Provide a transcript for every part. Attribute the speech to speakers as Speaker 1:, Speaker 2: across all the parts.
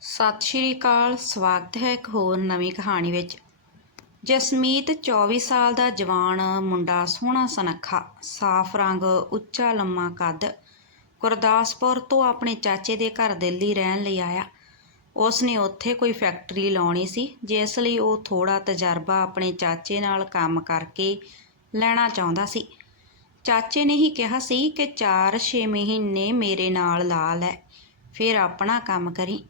Speaker 1: ਸਤਿ ਸ਼੍ਰੀ ਅਕਾਲ, ਸਵਾਗਤ ਹੈ ਇੱਕ ਹੋਰ ਨਵੀਂ ਕਹਾਣੀ ਵਿੱਚ। ਜਸਮੀਤ 24 ਸਾਲ ਦਾ ਜਵਾਨ, ਮੁੰਡਾ ਸੋਹਣਾ ਸੁਨੱਖਾ, ਸਾਫ਼ ਰੰਗ, ਉੱਚਾ ਲੰਮਾ ਕੱਦ। ਗੁਰਦਾਸਪੁਰ ਤੋਂ ਆਪਣੇ ਚਾਚੇ ਦੇ ਘਰ ਦਿੱਲੀ ਰਹਿਣ ਲਈ ਆਇਆ। ਉਸ ਨੇ ਉੱਥੇ ਕੋਈ ਫੈਕਟਰੀ ਲਾਉਣੀ ਸੀ, ਜਿਸ ਲਈ ਉਹ ਥੋੜਾ ਤਜਰਬਾ ਆਪਣੇ ਚਾਚੇ ਨਾਲ ਕੰਮ ਕਰਕੇ ਲੈਣਾ ਚਾਹੁੰਦਾ ਸੀ। ਚਾਚੇ ਨੇ ਹੀ ਕਿਹਾ ਸੀ ਕਿ 4-6 ਮਹੀਨੇ ਮੇਰੇ ਨਾਲ ਲਾ ਲੈ, ਫਿਰ ਆਪਣਾ ਕੰਮ ਕਰੀ।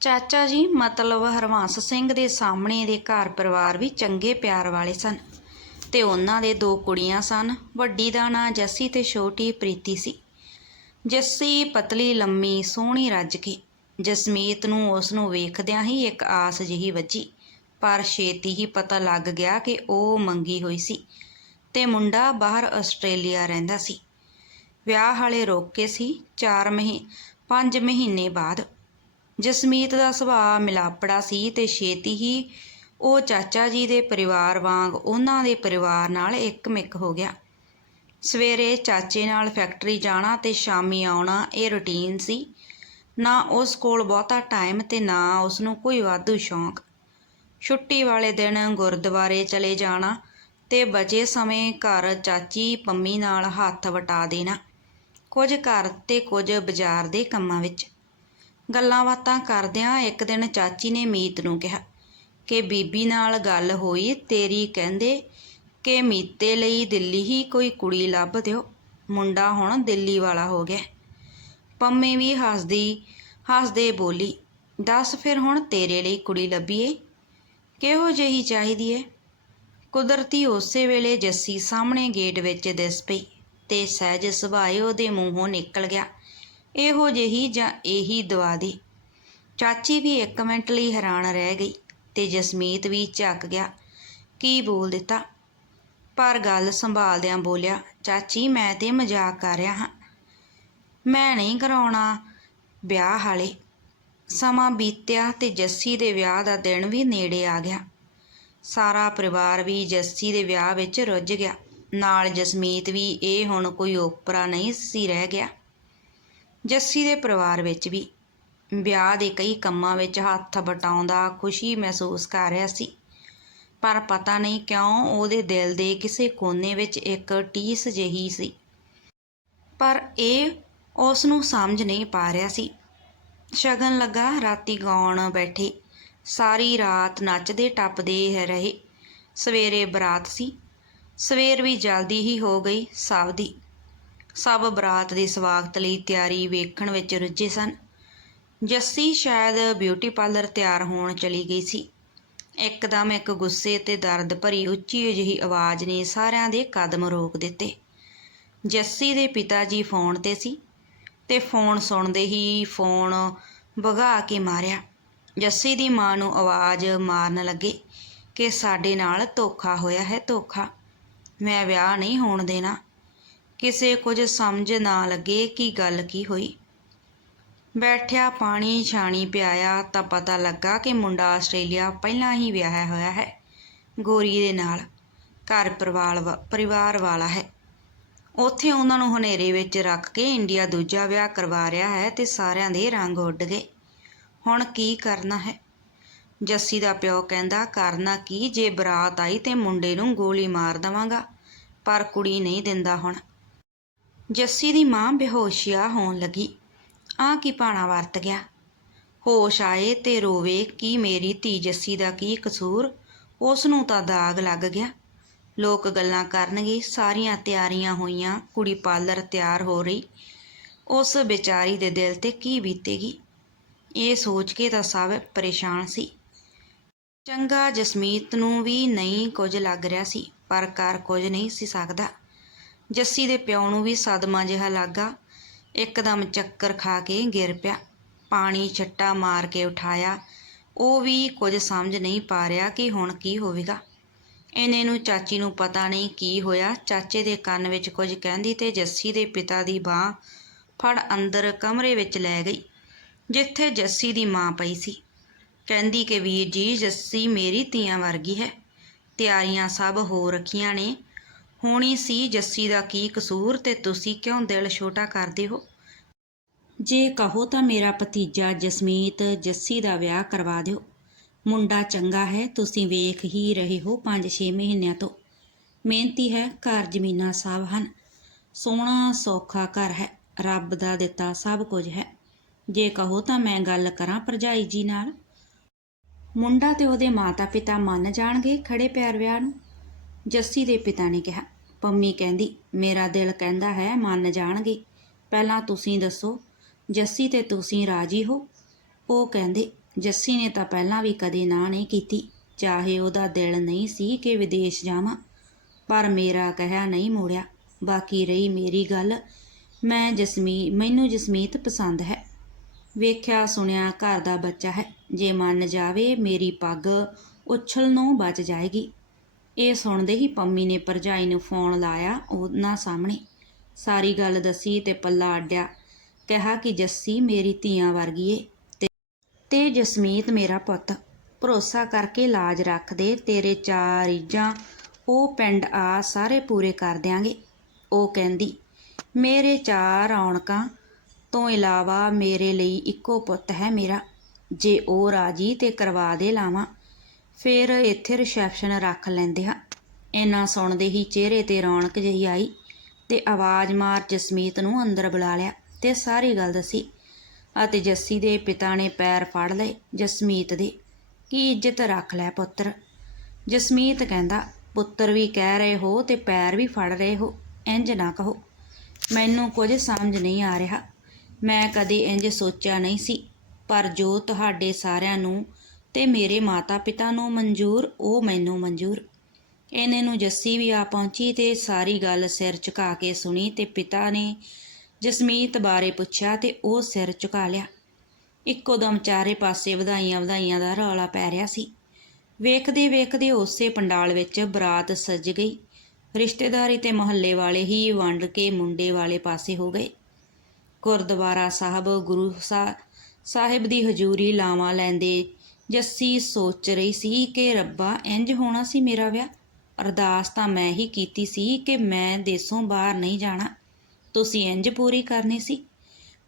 Speaker 1: ਚਾਚਾ ਜੀ, ਮਤਲਬ ਹਰਵੰਸ ਸਿੰਘ ਦੇ ਸਾਹਮਣੇ ਦੇ ਘਰ ਪਰਿਵਾਰ ਵੀ ਚੰਗੇ ਪਿਆਰ ਵਾਲੇ ਸਨ ਤੇ ਉਹਨਾਂ ਦੇ ਦੋ ਕੁੜੀਆਂ ਸਨ, ਵੱਡੀ ਦਾ ਨਾਂ ਜੱਸੀ ਤੇ ਛੋਟੀ ਪ੍ਰੀਤੀ ਸੀ। ਜੱਸੀ ਪਤਲੀ, ਲੰਮੀ, ਸੋਹਣੀ ਰੱਜ ਕੇ ਜਸਮੀਤ ਨੂੰ ਉਸ ਨੂੰ ਵੇਖਦਿਆਂ ਹੀ ਇੱਕ ਆਸ ਜਿਹੀ ਵੱਜੀ, ਪਰ ਛੇਤੀ ਹੀ ਪਤਾ ਲੱਗ ਗਿਆ ਕਿ ਉਹ ਮੰਗੀ ਹੋਈ ਸੀ ਤੇ ਮੁੰਡਾ ਬਾਹਰ ਆਸਟ੍ਰੇਲੀਆ ਰਹਿੰਦਾ ਸੀ। ਵਿਆਹ ਹਾਲੇ ਰੋਕ ਕੇ ਸੀ 4 ਮਹੀ 5 ਮਹੀਨੇ ਬਾਅਦ। ਜਸਮੀਤ ਦਾ ਸੁਭਾਅ ਮਿਲਾਪੜਾ ਸੀ ਤੇ ਛੇਤੀ ਹੀ ਉਹ ਚਾਚਾ ਜੀ ਦੇ ਪਰਿਵਾਰ ਵਾਂਗ ਉਹਨਾਂ ਦੇ ਪਰਿਵਾਰ ਨਾਲ ਇੱਕਮਿਕ ਹੋ ਗਿਆ। ਸਵੇਰੇ ਚਾਚੇ ਨਾਲ ਫੈਕਟਰੀ ਜਾਣਾ ਤੇ ਸ਼ਾਮੀ ਆਉਣਾ ਇਹ ਰੁਟੀਨ ਸੀ। ਨਾ ਉਸ ਕੋਲ ਬਹੁਤਾ ਟਾਈਮ ਤੇ ਨਾ ਉਸ ਨੂੰ ਕੋਈ ਵਾਧੂ ਸ਼ੌਂਕ। ਛੁੱਟੀ ਵਾਲੇ ਦਿਨ ਗੁਰਦੁਆਰੇ ਚਲੇ ਜਾਣਾ ਤੇ ਬਚੇ ਸਮੇਂ ਘਰ ਚਾਚੀ ਪੰਮੀ ਨਾਲ ਹੱਥ ਵਟਾ ਦੇਣਾ। ਕੁਝ ਘਰ ਤੇ ਕੁਝ ਬਾਜ਼ਾਰ ਦੇ ਕੰਮਾਂ ਵਿੱਚ। ਗੱਲਾਂ ਬਾਤਾਂ ਕਰਦਿਆਂ ਇੱਕ ਦਿਨ ਚਾਚੀ ਨੇ ਮੀਤ ਨੂੰ ਕਿਹਾ ਕਿ ਬੀਬੀ ਨਾਲ ਗੱਲ ਹੋਈ, ਤੇਰੀ ਕਹਿੰਦੇ ਕਿ ਮੀਤੇ ਲਈ ਦਿੱਲੀ ਹੀ ਕੋਈ ਕੁੜੀ ਲੱਭ ਦਿਓ। ਮੁੰਡਾ ਹੁਣ ਦਿੱਲੀ ਵਾਲਾ ਹੋ ਗਿਆ। ਪੰਮੀ ਵੀ ਹੱਸਦੀ, ਹੱਸਦੇ ਬੋਲੀ, ਦੱਸ ਫਿਰ ਹੁਣ ਤੇਰੇ ਲਈ ਕੁੜੀ ਲੱਭੀਏ? ਕਿਹੋ ਜਿਹੀ ਚਾਹੀਦੀ ਏ? ਕੁਦਰਤੀ ਉਸੇ ਵੇਲੇ ਜੱਸੀ ਸਾਹਮਣੇ ਗੇਟ ਵਿੱਚ ਦਿਸ ਪਈ ਤੇ ਸਹਿਜ ਸੁਭਾਏ ਉਹਦੇ ਮੂੰਹੋਂ ਨਿਕਲ ਗਿਆ। ਇਹੋ ਜਿਹੀ ਜਾਂ ਇਹੀ ਦਵਾ ਦੇ। ਚਾਚੀ ਵੀ ਇੱਕ ਮਿੰਟ ਲਈ ਹੈਰਾਨ ਰਹਿ ਗਈ ਤੇ ਜਸਮੀਤ ਵੀ ਝੱਕ ਗਿਆ। ਕੀ ਬੋਲ ਦਿੱਤਾ? ਪਰ ਗੱਲ ਸੰਭਾਲਦਿਆਂ ਬੋਲਿਆ, ਚਾਚੀ, ਮੈਂ ਤੇ ਮਜ਼ਾਕ ਕਰ ਰਿਹਾ ਹਾਂ। ਮੈਂ ਨਹੀਂ ਕਰਾਉਣਾ ਵਿਆਹ ਹਾਲੇ। ਸਮਾਂ ਬੀਤਿਆ ਤੇ ਜੱਸੀ ਦੇ ਵਿਆਹ ਦਾ ਦਿਨ ਵੀ ਨੇੜੇ ਆ ਗਿਆ। ਸਾਰਾ ਪਰਿਵਾਰ ਵੀ ਜੱਸੀ ਦੇ ਵਿਆਹ ਵਿੱਚ ਰੁੱਝ ਗਿਆ। ਨਾਲ ਜਸਮੀਤ ਵੀ ਇਹ ਹੁਣ ਕੋਈ ਓਪਰਾ ਨਹੀਂ ਸੀ ਰਹਿ ਗਿਆ। ਜੱਸੀ ਦੇ ਪਰਿਵਾਰ ਵਿੱਚ ਵੀ ਵਿਆਹ ਦੇ ਕਈ ਕੰਮਾਂ ਵਿੱਚ ਹੱਥ ਵਟਾਉਂਦਾ ਖੁਸ਼ੀ ਮਹਿਸੂਸ ਕਰ ਰਿਹਾ ਸੀ। ਪਰ ਪਤਾ ਨਹੀਂ ਕਿਉਂ ਉਹਦੇ ਦਿਲ ਦੇ ਕਿਸੇ ਕੋਨੇ ਵਿੱਚ ਇੱਕ ਟੀਸ ਜਿਹੀ ਸੀ। ਪਰ ਇਹ ਉਸ ਨੂੰ ਸਮਝ ਨਹੀਂ ਪਾ ਰਿਹਾ ਸੀ। ਸ਼ਗਨ ਲੱਗਾ, ਰਾਤੀ ਗਾਉਣ ਬੈਠੇ। ਸਾਰੀ ਰਾਤ ਨੱਚਦੇ ਟੱਪਦੇ ਰਹੇ। ਸਵੇਰੇ ਬਰਾਤ ਸੀ। ਸਵੇਰ ਵੀ ਜਲਦੀ ਹੀ ਹੋ ਗਈ ਸਭ ਦੀ। ਸਭ ਬਰਾਤ ਦੀ ਸਵਾਗਤ ਲਈ ਤਿਆਰੀ ਵੇਖਣ ਵਿੱਚ ਰੁੱਝੇ ਸਨ। ਜੱਸੀ ਸ਼ਾਇਦ ਬਿਊਟੀ ਪਾਰਲਰ ਤਿਆਰ ਹੋਣ ਚਲੀ ਗਈ ਸੀ। ਇੱਕਦਮ ਇੱਕ ਗੁੱਸੇ ਤੇ ਦਰਦ ਭਰੀ ਉੱਚੀ ਜਿਹੀ ਆਵਾਜ਼ ਨੇ ਸਾਰਿਆਂ ਦੇ ਕਦਮ ਰੋਕ ਦਿੱਤੇ। ਜੱਸੀ ਦੇ ਪਿਤਾ ਜੀ ਫੋਨ ਤੇ ਸੀ ਤੇ ਫੋਨ ਸੁਣਦੇ ਹੀ ਫੋਨ ਭਗਾ ਕੇ ਮਾਰਿਆ। ਜੱਸੀ ਦੀ ਮਾਂ ਨੂੰ ਆਵਾਜ਼ ਮਾਰਨ ਲੱਗੇ ਕਿ ਸਾਡੇ ਨਾਲ ਧੋਖਾ ਹੋਇਆ ਹੈ, ਧੋਖਾ। ਮੈਂ ਵਿਆਹ ਨਹੀਂ ਹੋਣ ਦੇਣਾ। ਕਿਸੇ ਕੁਝ ਸਮਝ ਨਾ ਲੱਗੇ ਕਿ ਗੱਲ ਕੀ ਹੋਈ। ਬੈਠਿਆ ਪਾਣੀ ਛਾਣੀ ਪਿਆਇਆ ਤਾਂ ਪਤਾ ਲੱਗਾ ਕਿ ਮੁੰਡਾ ਆਸਟ੍ਰੇਲੀਆ ਪਹਿਲਾਂ ਹੀ ਵਿਆਹਿਆ ਹੋਇਆ ਹੈ। ਗੋਰੀ ਦੇ ਨਾਲ ਘਰ ਪਰਿਵਾਰ ਵਾ- ਪਰਿਵਾਰ ਵਾਲਾ ਹੈ। ਉੱਥੇ ਉਹਨਾਂ ਨੂੰ ਹਨੇਰੇ ਵਿੱਚ ਰੱਖ ਕੇ ਇੰਡੀਆ ਦੂਜਾ ਵਿਆਹ ਕਰਵਾ ਰਿਹਾ ਹੈ ਤੇ ਸਾਰਿਆਂ ਦੇ ਰੰਗ ਉੱਡ ਗਏ। ਹੁਣ ਕੀ ਕਰਨਾ ਹੈ? ਜੱਸੀ ਦਾ ਪਿਓ ਕਹਿੰਦਾ, ਕਰਨਾ ਕੀ? ਜੇ ਬਰਾਤ ਆਈ ਤੇ ਮੁੰਡੇ ਨੂੰ ਗੋਲੀ ਮਾਰ ਦਵਾਂਗਾ, ਪਰ ਕੁੜੀ ਨਹੀਂ ਦਿੰਦਾ ਹੁਣ। ਜੱਸੀ ਦੀ ਮਾਂ ਬੇਹੋਸ਼ੀਆ ਹੋਣ ਲੱਗੀ। ਆ ਕੀ ਪਾਣਾ ਵਰਤ ਗਿਆ? ਹੋਸ਼ ਆਏ ਤੇ ਰੋਵੇ, ਕਿ ਮੇਰੀ ਧੀ ਜੱਸੀ ਦਾ ਕੀ ਕਸੂਰ? ਉਸ ਨੂੰ ਤਾਂ ਦਾਗ ਲੱਗ ਗਿਆ। ਲੋਕ ਗੱਲਾਂ ਕਰਨਗੇ, ਸਾਰੀਆਂ ਤਿਆਰੀਆਂ ਹੋਈਆਂ, ਕੁੜੀ ਪਾਰਲਰ ਤਿਆਰ ਹੋ ਰਹੀ। ਉਸ ਵਿਚਾਰੀ ਦੇ ਦਿਲ ਤੇ ਕੀ ਬੀਤੇਗੀ? ਇਹ ਸੋਚ ਕੇ ਤਾਂ ਸਭ ਪਰੇਸ਼ਾਨ ਸੀ। ਚੰਗਾ ਜਸਮੀਤ ਨੂੰ ਵੀ ਨਹੀਂ ਕੁਝ ਲੱਗ ਰਿਹਾ ਸੀ, ਪਰ ਕਰ ਕੁਝ ਨਹੀਂ ਸੀ ਸਕਦਾ। ਜੱਸੀ ਦੇ ਪਿਓ ਨੂੰ ਵੀ ਸਦਮਾ ਜਿਹਾ ਲੱਗਾ। ਇੱਕਦਮ ਚੱਕਰ ਖਾ ਕੇ ਗਿਰ ਪਿਆ। ਪਾਣੀ ਛੱਟਾ ਮਾਰ ਕੇ ਉਠਾਇਆ। ਉਹ ਵੀ ਕੁਝ ਸਮਝ ਨਹੀਂ ਪਾ ਰਿਹਾ ਕਿ ਹੁਣ ਕੀ ਹੋਵੇਗਾ। ਇਹਨੇ ਨੂੰ ਚਾਚੀ ਨੂੰ ਪਤਾ ਨਹੀਂ ਕੀ ਹੋਇਆ। ਚਾਚੇ ਦੇ ਕੰਨ ਵਿੱਚ ਕੁਝ ਕਹਿੰਦੀ ਤੇ ਜੱਸੀ ਦੇ ਪਿਤਾ ਦੀ ਬਾਹ ਫੜ ਅੰਦਰ ਕਮਰੇ ਵਿੱਚ ਲੈ ਗਈ, ਜਿੱਥੇ ਜੱਸੀ ਦੀ ਮਾਂ ਪਈ ਸੀ। ਕਹਿੰਦੀ ਕਿ ਵੀਰ ਜੀ, ਜੱਸੀ ਮੇਰੀ ਧੀਆਂ ਵਰਗੀ ਹੈ। ਤਿਆਰੀਆਂ ਸਭ ਹੋ ਰੱਖੀਆਂ ਨੇ। ਹੋਣੀ ਸੀ ਜੱਸੀ ਦਾ ਕੀ ਕਸੂਰ ਤੇ ਤੁਸੀਂ ਕਿਉਂ ਦਿਲ ਛੋਟਾ ਕਰਦੇ ਹੋ? ਜੇ ਕਹੋ ਤਾਂ ਮੇਰਾ ਭਤੀਜਾ ਜਸਮੀਤ ਜੱਸੀ ਦਾ ਵਿਆਹ ਕਰਵਾ ਦਿਓ। ਮੁੰਡਾ ਚੰਗਾ ਹੈ, ਤੁਸੀਂ ਵੇਖ ਹੀ ਰਹੇ ਹੋ 5-6 ਮਹੀਨਿਆਂ ਤੋਂ। ਮਿਹਨਤੀ ਹੈ, ਘਰ ਜ਼ਮੀਨਾਂ ਸਭ ਹਨ। ਸੋਹਣਾ, ਸੌਖਾ ਘਰ ਹੈ, ਰੱਬ ਦਾ ਦਿੱਤਾ ਸਭ ਕੁਝ ਹੈ। ਜੇ ਕਹੋ ਤਾਂ ਮੈਂ ਗੱਲ ਕਰਾਂ ਭਰਜਾਈ ਜੀ ਨਾਲ। ਮੁੰਡਾ ਤੇ ਉਹਦੇ ਮਾਤਾ-ਪਿਤਾ ਮੰਨ ਜਾਣਗੇ ਖੜੇ ਪੈਰ ਵਿਆਹ ਨੂੰ? ਜੱਸੀ ਦੇ ਪਿਤਾ ਨੇ ਕਿਹਾ, ਪੰਮੀ ਕਹਿੰਦੀ, ਮੇਰਾ ਦਿਲ ਕਹਿੰਦਾ ਹੈ, ਮੰਨ ਜਾਣਗੇ। ਪਹਿਲਾਂ ਤੁਸੀਂ ਦੱਸੋ, ਜੱਸੀ ਤੇ ਤੁਸੀਂ ਰਾਜੀ ਹੋ? ਉਹ ਕਹਿੰਦੇ, ਜੱਸੀ ਨੇ ਤਾਂ ਪਹਿਲਾਂ ਵੀ ਕਦੇ ਨਾ ਨਹੀਂ ਕੀਤੀ, ਚਾਹੇ ਉਹਦਾ ਦਿਲ ਨਹੀਂ ਸੀ ਕਿ ਵਿਦੇਸ਼ ਜਾਵਾਂ। ਪਰ ਮੇਰਾ ਕਹਿਆ ਨਹੀਂ ਮੋੜਿਆ। ਬਾਕੀ ਰਹੀ ਮੇਰੀ ਗੱਲ। ਮੈਂ ਜਸਮੀ, ਮੈਨੂੰ ਜਸਮੀਤ ਪਸੰਦ ਹੈ। ਵੇਖਿਆ ਸੁਣਿਆ ਘਰ ਦਾ ਬੱਚਾ ਹੈ। ਜੇ ਮੰਨ ਜਾਵੇ, ਮੇਰੀ ਪੱਗ ਉਛਲ ਨੂੰ ਬਚ ਜਾਏਗੀ। ਇਹ ਸੁਣਦੇ ਹੀ ਪੰਮੀ ਨੇ ਭਰਜਾਈ ਨੂੰ ਫੋਨ ਲਾਇਆ ਉਹਨਾਂ ਸਾਹਮਣੇ। ਸਾਰੀ ਗੱਲ ਦੱਸੀ ਤੇ ਪੱਲਾ ਅੱਡਿਆ। ਕਿਹਾ ਕਿ ਜੱਸੀ ਮੇਰੀ ਧੀਆਂ ਵਰਗੀ ਏ ਤੇ ਜਸਮੀਤ ਮੇਰਾ ਪੁੱਤ। ਭਰੋਸਾ ਕਰਕੇ ਲਾਜ ਰੱਖ ਦੇ ਤੇਰੇ ਚਾਰ ਰੀਝਾਂ ਉਹ ਪਿੰਡ ਆ ਸਾਰੇ ਪੂਰੇ ਕਰ ਦਿਆਂਗੇ। ਉਹ ਕਹਿੰਦੀ, ਮੇਰੇ ਚਾਰ ਔਣਕਾਂ ਤੋਂ ਇਲਾਵਾ ਮੇਰੇ ਲਈ ਇੱਕੋ ਪੁੱਤ ਹੈ ਮੇਰਾ। ਜੇ ਉਹ ਰਾਜੀ ਤੇ ਕਰਵਾ ਦੇ ਲਾਵਾਂ ਫਿਰ ਇੱਥੇ ਰਿਸੈਪਸ਼ਨ ਰੱਖ ਲੈਂਦੇ ਹਾਂ। ਇੰਨਾ ਸੁਣਦੇ ਹੀ ਚਿਹਰੇ ਤੇ ਰੌਣਕ ਜਿਹੀ ਆਈ ਤੇ ਆਵਾਜ਼ ਮਾਰ ਜਸਮੀਤ ਨੂੰ ਅੰਦਰ ਬੁਲਾ ਲਿਆ ਤੇ ਸਾਰੀ ਗੱਲ ਦੱਸੀ ਅਤੇ ਜੱਸੀ ਦੇ ਪਿਤਾ ਨੇ ਪੈਰ ਫੜ ਲਏ ਜਸਮੀਤ ਦੇ। ਕੀ ਇੱਜ਼ਤ ਰੱਖ ਲੈ ਪੁੱਤਰ। ਜਸਮੀਤ ਕਹਿੰਦਾ, ਪੁੱਤਰ ਵੀ ਕਹਿ ਰਹੇ ਹੋ ਤੇ ਪੈਰ ਵੀ ਫੜ ਰਹੇ ਹੋ ਇੰਜ ਨਾ ਕਹੋ। ਮੈਨੂੰ ਕੁਝ ਸਮਝ ਨਹੀਂ ਆ ਰਿਹਾ। ਮੈਂ ਕਦੇ ਇੰਜ ਸੋਚਿਆ ਨਹੀਂ ਸੀ, ਪਰ ਜੋ ਤੁਹਾਡੇ ਸਾਰਿਆਂ ਨੂੰ ਤੇ ਮੇਰੇ ਮਾਤਾ-ਪਿਤਾ ਨੂੰ ਮਨਜ਼ੂਰ, ਉਹ ਮੈਨੂੰ ਮਨਜ਼ੂਰ। ਇਹਨੇ ਨੂੰ ਜੱਸੀ ਵੀ ਆ ਪਹੁੰਚੀ ਤੇ ਸਾਰੀ ਗੱਲ ਸਿਰ ਝੁਕਾ ਕੇ ਸੁਣੀ ਤੇ ਪਿਤਾ ਨੇ ਜਸਮੀਤ ਬਾਰੇ ਪੁੱਛਿਆ ਤੇ ਉਹ ਸਿਰ ਝੁਕਾ ਲਿਆ। ਇੱਕੋ ਦਮ ਚਾਰੇ ਪਾਸੇ ਵਧਾਈਆਂ ਵਧਾਈਆਂ ਦਾ ਰੌਲਾ ਪੈ ਰਿਹਾ ਸੀ। ਵੇਖਦੇ ਵੇਖਦੇ ਉਸੇ ਪੰਡਾਲ ਵਿੱਚ ਬਰਾਤ ਸੱਜ ਗਈ। ਰਿਸ਼ਤੇਦਾਰੀ ਤੇ ਮੁਹੱਲੇ ਵਾਲੇ ਹੀ ਵੰਡ ਕੇ ਮੁੰਡੇ ਵਾਲੇ ਪਾਸੇ ਹੋ ਗਏ। ਗੁਰਦੁਆਰਾ ਸਾਹਿਬ, ਗੁਰੂ ਸਾ- ਸਾਹਿਬ ਦੀ ਹਜ਼ੂਰੀ ਲਾਵਾਂ ਲੈਂਦੇ ਜੱਸੀ ਸੋਚ ਰਹੀ ਸੀ ਕਿ ਰੱਬਾ ਇੰਜ ਹੋਣਾ ਸੀ ਮੇਰਾ ਵਿਆਹ। ਅਰਦਾਸ ਤਾਂ ਮੈਂ ਹੀ ਕੀਤੀ ਸੀ ਕਿ ਮੈਂ ਦੇਸੋਂ ਬਾਹਰ ਨਹੀਂ ਜਾਣਾ। ਤੁਸੀਂ ਇੰਜ ਪੂਰੀ ਕਰਨੀ ਸੀ?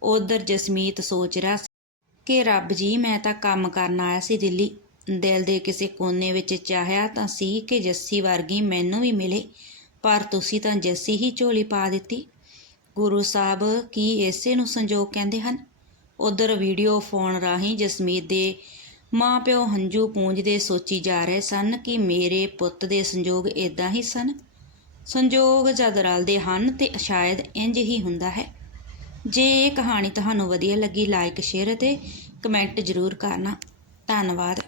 Speaker 1: ਉਧਰ ਜਸਮੀਤ ਸੋਚ ਰਿਹਾ ਸੀ ਕਿ ਰੱਬ ਜੀ, ਮੈਂ ਤਾਂ ਕੰਮ ਕਰਨ ਆਇਆ ਸੀ ਦਿੱਲੀ। ਦਿਲ ਦੇ ਕਿਸੇ ਕੋਨੇ ਵਿੱਚ ਚਾਹਿਆ ਤਾਂ ਸੀ ਕਿ ਜੱਸੀ ਵਰਗੀ ਮੈਨੂੰ ਵੀ ਮਿਲੇ, ਪਰ ਤੁਸੀਂ ਤਾਂ ਜੱਸੀ ਹੀ ਝੋਲੀ ਪਾ ਦਿੱਤੀ। ਗੁਰੂ ਸਾਹਿਬ ਕੀ ਇਸੇ ਨੂੰ ਸੰਜੋਗ ਕਹਿੰਦੇ ਹਨ? ਉਧਰ ਵੀਡੀਓ ਫੋਨ ਰਾਹੀਂ ਜਸਮੀਤ ਦੇ ਮਾਂ ਪਿਓ ਹੰਝੂ ਪੂੰਝਦੇ ਸੋਚੀ ਜਾ ਰਹੇ ਸਨ ਕਿ ਮੇਰੇ ਪੁੱਤ ਦੇ ਸੰਜੋਗ ਇਦਾਂ ਹੀ ਸਨ। ਸੰਜੋਗ ਜਦ ਰਲਦੇ ਹਨ ਤੇ ਸ਼ਾਇਦ ਇੰਜ ਹੀ ਹੁੰਦਾ ਹੈ। ਜੇ ਇਹ ਕਹਾਣੀ ਤੁਹਾਨੂੰ ਵਧੀਆ ਲੱਗੀ ਲਾਈਕ ਸ਼ੇਅਰ ਅਤੇ ਕਮੈਂਟ ਜ਼ਰੂਰ ਕਰਨਾ। ਧੰਨਵਾਦ।